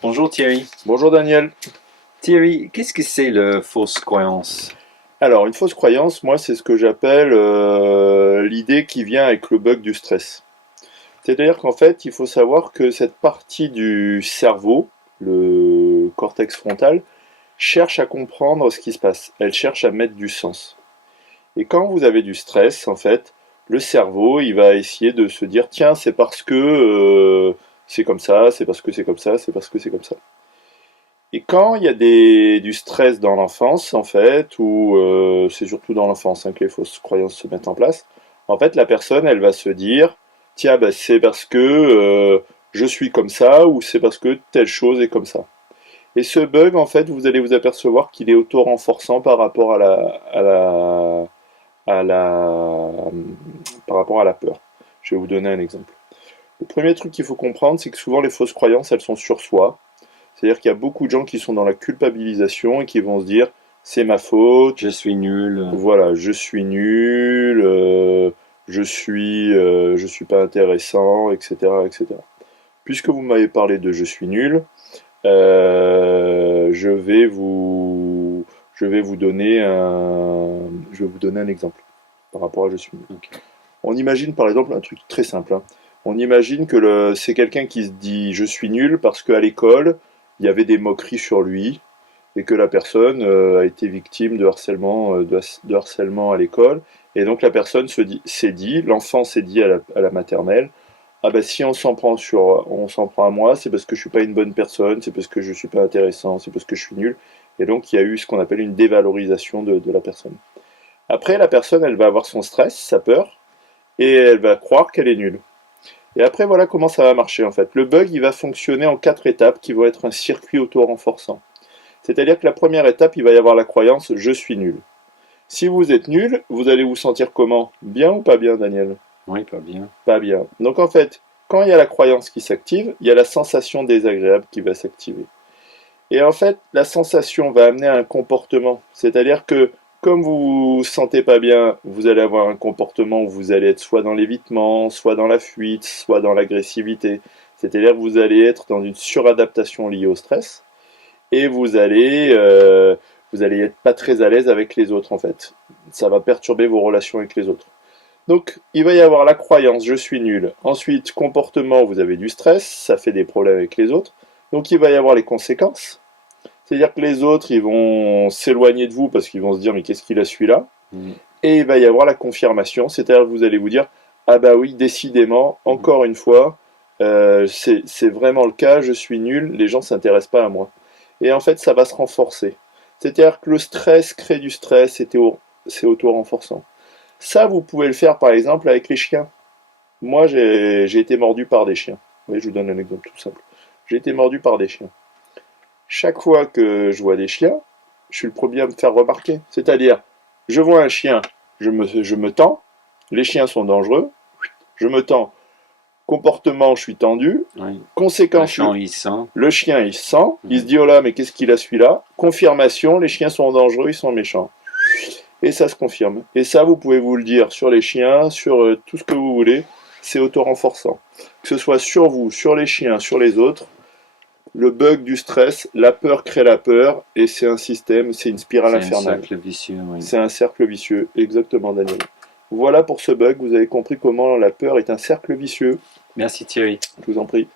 Bonjour Thierry. Bonjour Daniel. Thierry, qu'est-ce que c'est la fausse croyance? Alors, une fausse croyance, moi, c'est ce que j'appelle l'idée qui vient avec le bug du stress. C'est-à-dire qu'en fait, il faut savoir que cette partie du cerveau, le cortex frontal, cherche à comprendre ce qui se passe. Elle cherche à mettre du sens. Et quand vous avez du stress, en fait, le cerveau, il va essayer de se dire, tiens, c'est parce que c'est comme ça, c'est parce que c'est comme ça, c'est parce que c'est comme ça. Et quand il y a du stress dans l'enfance, en fait, ou c'est surtout dans l'enfance que les fausses croyances se mettent en place, en fait, la personne, elle va se dire, tiens, bah, c'est parce que je suis comme ça, ou c'est parce que telle chose est comme ça. Et ce bug, en fait, vous allez vous apercevoir qu'il est auto-renforçant à la, par rapport à la peur. Je vais vous donner un exemple. Le premier truc qu'il faut comprendre, c'est que souvent les fausses croyances, elles sont sur soi. C'est-à-dire qu'il y a beaucoup de gens qui sont dans la culpabilisation et qui vont se dire c'est ma faute, Je suis nul. voilà, je suis nul, je suis pas intéressant, etc., etc. Puisque vous m'avez parlé de je suis nul, je vais vous donner je vais vous donner un exemple par rapport à je suis nul. Ok. On imagine par exemple un truc très simple, hein. On imagine que c'est quelqu'un qui se dit je suis nul parce qu'à l'école, il y avait des moqueries sur lui et que la personne a été victime de harcèlement, de harcèlement à l'école. Et donc la personne s'est dit, l'enfant s'est dit à la maternelle, ah bah si on s'en prend à moi, c'est parce que je suis pas une bonne personne, c'est parce que je suis pas intéressant, c'est parce que je suis nul. Et donc il y a eu ce qu'on appelle une dévalorisation de la personne. Après, la personne, elle va avoir son stress, sa peur, et elle va croire qu'elle est nulle. Et après, voilà comment ça va marcher en fait. Le bug, il va fonctionner en 4 étapes qui vont être un circuit auto-renforçant. C'est-à-dire que la première étape, il va y avoir la croyance je suis nul. Si vous êtes nul, vous allez vous sentir comment? Bien ou pas bien, Daniel? Oui, pas bien. Pas bien. Donc en fait, quand il y a la croyance qui s'active, il y a la sensation désagréable qui va s'activer. Et en fait, la sensation va amener à un comportement. C'est-à-dire que comme vous vous sentez pas bien, vous allez avoir un comportement où vous allez être soit dans l'évitement, soit dans la fuite, soit dans l'agressivité. C'est-à-dire que vous allez être dans une suradaptation liée au stress et vous allez être pas très à l'aise avec les autres en fait. Ça va perturber vos relations avec les autres. Donc, il va y avoir la croyance je suis nul. Ensuite, comportement, vous avez du stress, ça fait des problèmes avec les autres. Donc, il va y avoir les conséquences. C'est-à-dire que les autres, ils vont s'éloigner de vous parce qu'ils vont se dire mais qu'est-ce qu'il a celui-là? Mhm. Et il va y avoir la confirmation, c'est-à-dire que vous allez vous dire ah bah oui, décidément, Mhm. encore une fois, c'est vraiment le cas, je suis nul, les gens ne s'intéressent pas à moi. Et en fait, ça va se renforcer. C'est-à-dire que le stress crée du stress, c'est auto-renforçant. Ça, vous pouvez le faire par exemple avec les chiens. Moi, j'ai été mordu par des chiens. Oui, je vous donne un exemple tout simple. J'ai été mordu par des chiens. Chaque fois que je vois des chiens, je suis le premier à me faire remarquer. C'est-à-dire, je vois un chien, je me tends, les chiens sont dangereux, je me tends, comportement, je suis tendu, Oui. Un conséquence, chant hissant. le chien il se sent, il se Mhm. dit oh là, mais qu'est-ce qu'il a celui-là? Confirmation, les chiens sont dangereux, ils sont méchants. Et ça se confirme. Et ça, vous pouvez vous le dire sur les chiens, sur tout ce que vous voulez, c'est auto-renforçant. Que ce soit sur vous, sur les chiens, sur les autres, le bug du stress, la peur crée la peur, et c'est un système, c'est une spirale C'est un infernale. cercle vicieux, oui. C'est un cercle vicieux, exactement Daniel. Voilà pour ce bug, vous avez compris comment la peur est un cercle vicieux. Merci Thierry. Je vous en prie.